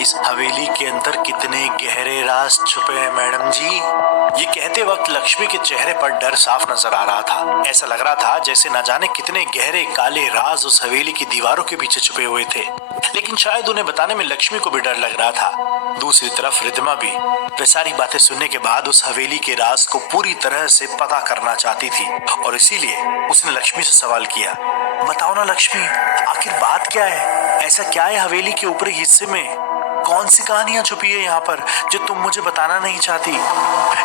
इस हवेली के अंदर कितने गहरे राज छुपे हैं मैडम जी। ये कहते वक्त लक्ष्मी के चेहरे पर डर साफ नजर आ रहा था। ऐसा लग रहा था जैसे न जाने कितने गहरे काले राज उस हवेली की दीवारों के पीछे छुपे हुए थे, लेकिन शायद उन्हें बताने में लक्ष्मी को भी डर लग रहा था। दूसरी तरफ रिद्धिमा भी वे सारी बातें सुनने के बाद उस हवेली के राज को पूरी तरह से पता करना चाहती थी और इसीलिए उसने लक्ष्मी से सवाल किया, बताओ ना लक्ष्मी, आखिर बात क्या है? ऐसा क्या है हवेली के ऊपरी हिस्से में? कौन सी कहानियां छुपी है यहाँ पर जो तुम मुझे बताना नहीं चाहती?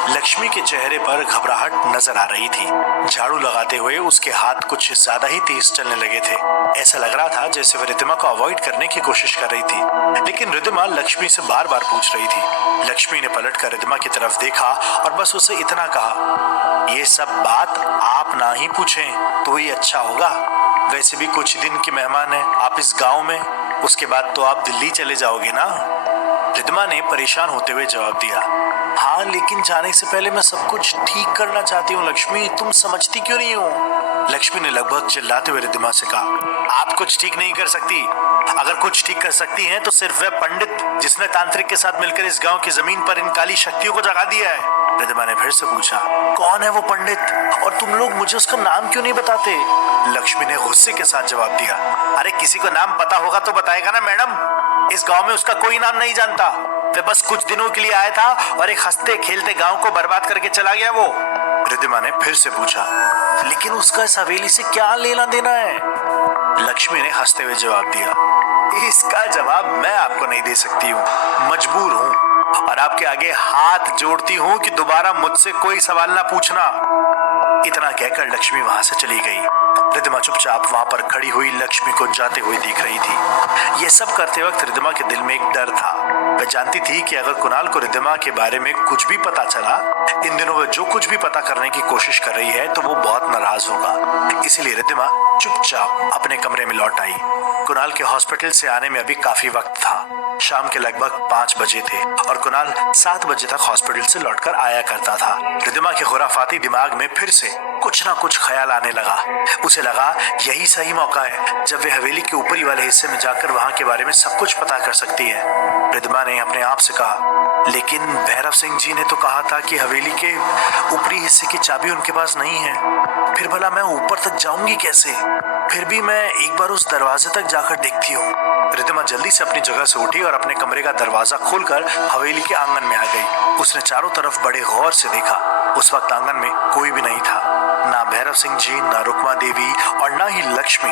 लक्ष्मी के चेहरे पर घबराहट नजर आ रही थी। झाड़ू लगाते हुए उसके हाथ कुछ ज्यादा ही तेज चलने लगे थे। ऐसा लग रहा था जैसे वह रिद्धिमा को अवॉइड करने की कोशिश कर रही थी, लेकिन रिद्धिमा लक्ष्मी से बार बार पूछ रही थी। लक्ष्मी ने पलटकर रिद्धिमा की तरफ देखा और बस उसे इतना कहा, ये सब बात आप ना ही पूछें तो ही अच्छा होगा। वैसे भी कुछ दिन के मेहमान हैं आप इस गांव में, उसके बाद तो आप दिल्ली चले जाओगे ना? रिद्धिमा ने परेशान होते हुए जवाब दिया, हाँ लेकिन जाने से पहले मैं सब कुछ ठीक करना चाहती हूँ लक्ष्मी, तुम समझती क्यों नहीं हो? लक्ष्मी ने लगभग चिल्लाते हुए रिद्धिमा से कहा, आप कुछ ठीक नहीं कर सकती। अगर कुछ ठीक कर सकती हैं तो सिर्फ वह पंडित जिसने तांत्रिक के साथ मिलकर इस गांव की जमीन पर इन काली शक्तियों को जगा दिया है। रिद्धिमा ने फिर से पूछा, कौन है वो पंडित और तुम लोग मुझे उसका नाम क्यों नहीं बताते? लक्ष्मी ने गुस्से के साथ जवाब दिया, अरे किसी को नाम पता होगा तो बताएगा ना मैडम, इस गांव में उसका कोई नाम नहीं जानता। वह बस कुछ दिनों के लिए आया था और एक हंसते खेलते गांव को बर्बाद करके चला गया वो। रिद्धिमा ने फिर से पूछा, लेकिन उसका इस हवेली से क्या लेना देना है? लक्ष्मी ने हंसते हुए जवाब दिया, इसका जवाब मैं आपको नहीं दे सकती हूँ, मजबूर हूँ और आपके आगे हाथ जोड़ती हूँ कि दोबारा मुझसे कोई सवाल ना पूछना। इतना कहकर लक्ष्मी वहां से चली गई। रिद्धिमा चुपचाप वहां पर खड़ी हुई लक्ष्मी को जाते हुए देख रही थी। यह सब करते वक्त रिद्धिमा के दिल में एक डर था। वह जानती थी कि अगर कुणाल को रिद्धिमा के बारे में कुछ भी पता चला, इन दिनों वह जो कुछ भी पता करने की कोशिश कर रही है, तो वो बहुत नाराज होगा। इसीलिए रिद्धिमा चुपचाप अपने कमरे में लौट आई। कुणाल के हॉस्पिटल से आने में अभी काफी वक्त था। शाम के लगभग 5 बजे थे और कुणाल 7 बजे तक हॉस्पिटल से लौटकर आया करता था। रिद्धिमा के खुराफाती दिमाग में फिर से कुछ ना कुछ ख्याल आने लगा। उसे लगा यही सही मौका है जब वे हवेली के ऊपरी वाले हिस्से में जाकर वहां के बारे में सब कुछ पता कर सकती है। रिद्धिमा ने अपने आप से कहा, लेकिन भैरव सिंह जी ने तो कहा था कि हवेली के ऊपरी हिस्से की चाबी उनके पास नहीं है, फिर भला मैं ऊपर तक जाऊंगी कैसे? फिर भी मैं एक बार उस दरवाजे तक जाकर देखती हूँ। रिद्धिमा जल्दी से अपनी जगह से उठी और अपने कमरे का दरवाजा खोलकर हवेली के आंगन में आ गई। उसने चारों तरफ बड़े गौर से देखा। उस वक्त आंगन में कोई भी नहीं था, ना भैरव सिंह जी, ना रुक्मा देवी और ना ही लक्ष्मी।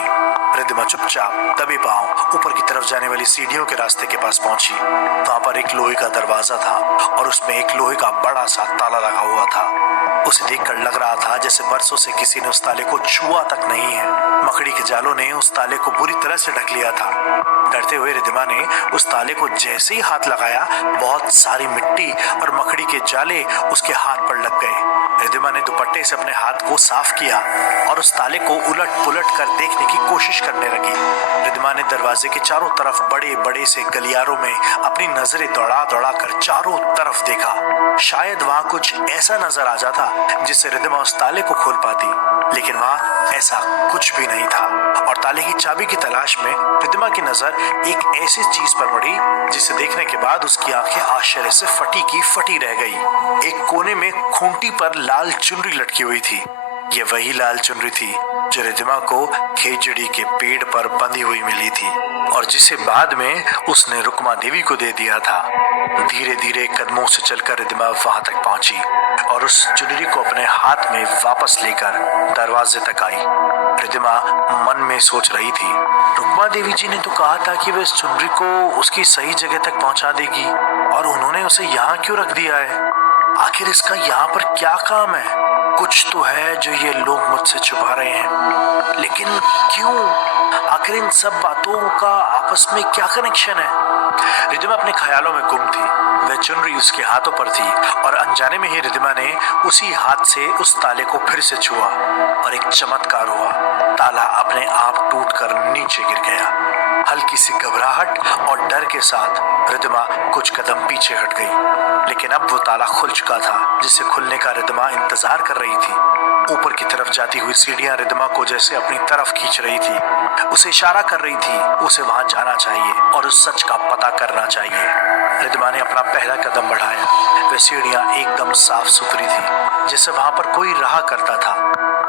रिद्धिमा चुपचाप दबे पांव ऊपर की तरफ जाने वाली सीढ़ियों के रास्ते के पास पहुंची। वहां पर एक लोहे का दरवाजा था और उसमें एक लोहे का बड़ा सा ताला लगा हुआ था। उसे देखकर लग रहा था जैसे बरसों से किसी ने उस ताले को छुआ तक नहीं है। मकड़ी के जालों ने उस ताले को बुरी तरह से ढक लिया था। डरते हुए रिद्धिमा ने उस ताले को जैसे ही हाथ लगाया, बहुत सारी मिट्टी और मकड़ी के जाले उसके हाथ पर लग गए। रिद्धिमा ने दुपट्टे से अपने हाथ को साफ किया और उस ताले को उलट पुलट कर देखने की कोशिश करने लगी। रिद्धिमा ने दरवाजे के चारों तरफ बड़े बड़े से गलियारों में अपनी नजरें दौड़ा दौड़ा कर चारों तरफ देखा। शायद वहां कुछ ऐसा नजर आ जाता जिससे रिद्धिमा उस ताले को खोल पाती, लेकिन वहां ऐसा कुछ भी नहीं था। और ताले की चाबी की तलाश में रिद्धिमा की नजर एक ऐसी चीज पर पड़ी जिसे देखने के बाद उसकी आंखें आश्चर्य से फटी की फटी रह गई। एक कोने में खूंटी पर लाल चुनरी लटकी हुई थी। ये वही लाल चुनरी थी जो रिद्धिमा को खेजड़ी के पेड़ पर बंधी हुई मिली थी और जिसे बाद में उसने रुक्मा देवी को दे दिया था। धीरे धीरे कदमों से चलकर रिद्धिमा वहां तक पहुंची और उस चुनरी को अपने हाथ में वापस लेकर दरवाजे तक आई। रिद्धिमा मन में सोच रही थी, रुक्मा देवी जी ने तो कहा था कि वह इस चुनरी को उसकी सही जगह तक पहुंचा देगी और उन्होंने उसे यहाँ क्यों रख दिया है? आखिर इसका यहाँ पर क्या काम है? कुछ तो है जो ये लोग मुझसे छुपा रहे हैं, लेकिन क्यों? आखिर इन सब बातों का आपस में क्या कनेक्शन है? रिद्धिमा अपने ख्यालों में गुम थी। वह चुनरी उसके हाथों पर थी और अनजाने में ही रिद्धिमा ने उसी हाथ से उस ताले को फिर से छुआ और एक चमत्कार हुआ। ताला अपने आप टूटकर नीचे गिर गया। हल्की सी घबराहट और डर के साथ रिद्धिमा कुछ कदम पीछे हट गई, लेकिन अब वो ताला खुल चुका था जिसे खुलने का रिद्धिमा इंतजार कर रही थी। ऊपर की तरफ जाती हुई सीढ़ियां रिद्धिमा को जैसे अपनी तरफ खींच रही थी, उसे इशारा कर रही थी उसे वहां जाना चाहिए और उस सच का पता करना चाहिए। रिद्धिमा ने अपना पहला कदम बढ़ाया। वे सीढ़ियां एकदम साफ सुथरी थी, जैसे वहां पर कोई रहा करता था।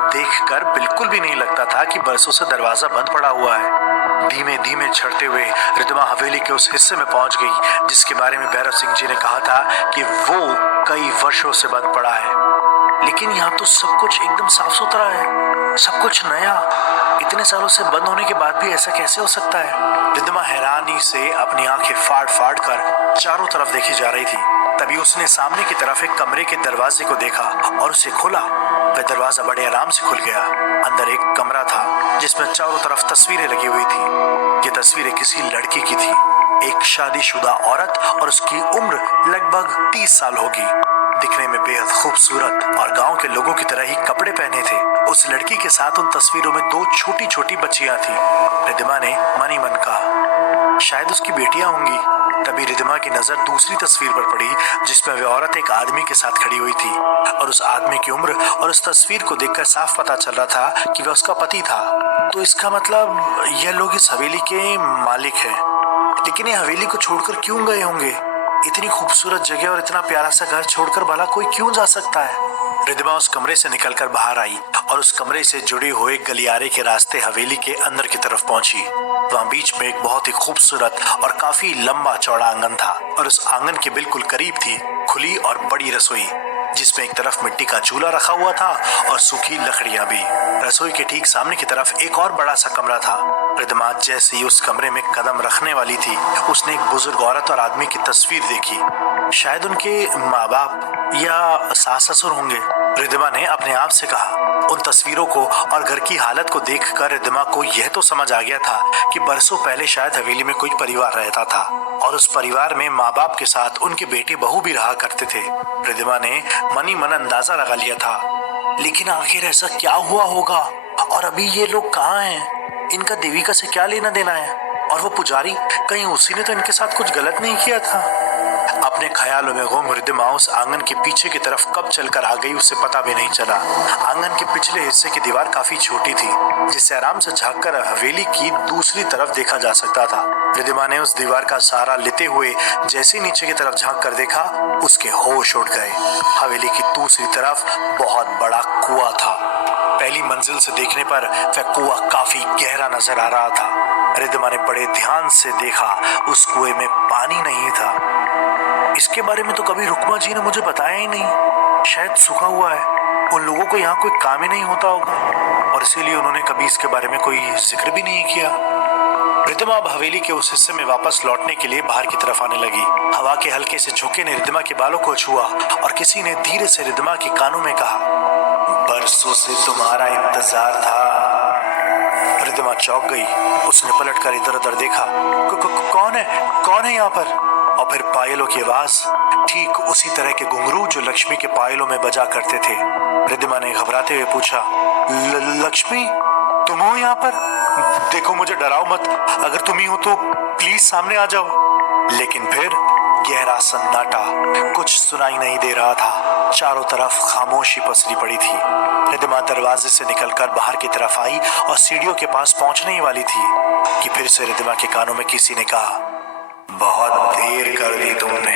देखकर बिल्कुल भी नहीं लगता था कि बरसों से दरवाजा बंद पड़ा हुआ है। धीमे धीमे चढ़ते हुए रिद्धिमा हवेली के उस हिस्से में पहुंच गई जिसके बारे में भैरव सिंह जी ने कहा था कि वो कई वर्षों से बंद पड़ा है। लेकिन यहाँ तो सब कुछ एकदम साफ सुथरा है, सब कुछ नया। इतने सालों से बंद होने के बाद भी ऐसा कैसे हो सकता है? रिद्धिमा हैरानी से अपनी आंखें फाड़ फाड़ कर चारों तरफ देखी जा रही थी। तभी उसने सामने की तरफ एक कमरे के दरवाजे को देखा और उसे खोला। वह दरवाजा बड़े आराम से खुल गया। अंदर एक कमरा था जिसमें चारों तरफ तस्वीरें लगी हुई थी। ये तस्वीरें किसी लड़की की थी, एक शादीशुदा औरत, और उसकी उम्र लगभग 30 साल होगी। दिखने में बेहद खूबसूरत और गांव के लोगों की तरह ही कपड़े पहने थे। उस लड़की के साथ उन तस्वीरों में 2 छोटी छोटी बच्चियां थी। रिद्धिमा ने मन ही मन कहा, शायद उसकी बेटियां होंगी। तभी रिद्धिमा की नजर दूसरी तस्वीर पर पड़ी जिसमें वह औरत एक आदमी के साथ खड़ी हुई थी, और उस आदमी की उम्र और उस तस्वीर को देखकर साफ पता चल रहा था कि वह उसका पति था। तो इसका मतलब यह लोग इस हवेली के मालिक हैं। लेकिन ये हवेली को छोड़कर क्यों गए होंगे? इतनी खूबसूरत जगह और इतना प्यारा सा घर छोड़कर भला कोई क्यों जा सकता है? रिद्धिमा उस कमरे से निकलकर बाहर आई और उस कमरे से जुड़े हुए गलियारे के रास्ते हवेली के अंदर की तरफ पहुंची। वहां बीच में एक बहुत ही खूबसूरत और काफी लंबा चौड़ा आंगन था, और उस आंगन के बिल्कुल करीब थी खुली और बड़ी रसोई, जिसमें एक तरफ मिट्टी का चूल्हा रखा हुआ था और सूखी लकड़ियां भी। रसोई के ठीक सामने की तरफ एक और बड़ा सा कमरा था। रिद्धिमा जैसे ही उस कमरे में कदम रखने वाली थी, उसने एक बुजुर्ग औरत और आदमी की तस्वीर देखी। शायद उनके माँ बाप या सास ससुर होंगे। रिद्धिमा ने अपने आप से कहा। उन तस्वीरों को और घर की हालत को देखकर रिद्धिमा को यह तो समझ आ गया था कि बरसों पहले शायद हवेली में कोई परिवार रहता था, और उस परिवार में माँ बाप के साथ उनके बेटे बहू भी रहा करते थे। रिद्धिमा ने मन ही मन अंदाजा लगा लिया था, लेकिन आखिर ऐसा क्या हुआ होगा? और अभी ये लोग कहाँ हैं? इनका देविका से क्या लेना देना है? और वो पुजारी, कहीं उसी ने तो इनके साथ कुछ गलत नहीं किया था? अपने ख्यालों में गुम रिद्धिमा उस आंगन के पीछे की तरफ कब चलकर आ गई उसे पता भी नहीं चला। आंगन के पिछले हिस्से की दीवार काफी छोटी थी, जिससे आराम से झांककर हवेली की दूसरी तरफ देखा जा सकता था। रिद्धिमा ने उस दीवार का सहारा लेते हुए जैसे नीचे की तरफ झांक कर देखा, उसके होश उड़ गए। हवेली की दूसरी तरफ बहुत बड़ा कुआं था। पहली मंजिल से देखने पर वह कुआं काफी गहरा नजर आ रहा था। रिद्धिमा ने बड़े ध्यान से देखा, उस कुएं में पानी नहीं था। इसके बारे में तो कभी रुकमा जी ने मुझे बताया ही नहीं। शायद सूखा हुआ है, उन लोगों को यहाँ कोई काम ही नहीं होता होगा, और इसीलिए उन्होंने कभी इसके बारे में कोई जिक्र भी नहीं किया। रिद्धिमा अब हवेली के उस हिस्से में वापस लौटने के लिए बाहर की तरफ आने लगी। हवा के हल्के से झोंके ने रिद्धिमा के बालों को छुआ और किसी ने धीरे से रिद्धिमा के कानों में कहा, बरसों से तुम्हारा इंतजार था। रिद्धिमा चौंक गई। उसने पलटकर इधर उधर देखा। कौन है यहाँ पर? और फिर पायलों की आवाज, ठीक उसी तरह के घुंघरू जो लक्ष्मी के पायलों में बजा करते थे। रिद्धिमा ने घबराते हुए पूछा, लक्ष्मी, तुम हो यहाँ पर? देखो, मुझे डराओ मत। अगर तुम ही हो तो प्लीज सामने आ जाओ। लेकिन फिर गहरा सन्नाटा, कुछ सुनाई नहीं दे रहा था। चारों तरफ खामोशी पसरी पड़ी थी। रिद्धिमा दरवाजे से निकलकर बाहर की तरफ आई और सीढ़ियों के पास पहुंचने ही वाली थी कि फिर से रिद्धिमा के कानों में किसी ने कहा, बहुत देर कर दी तुमने।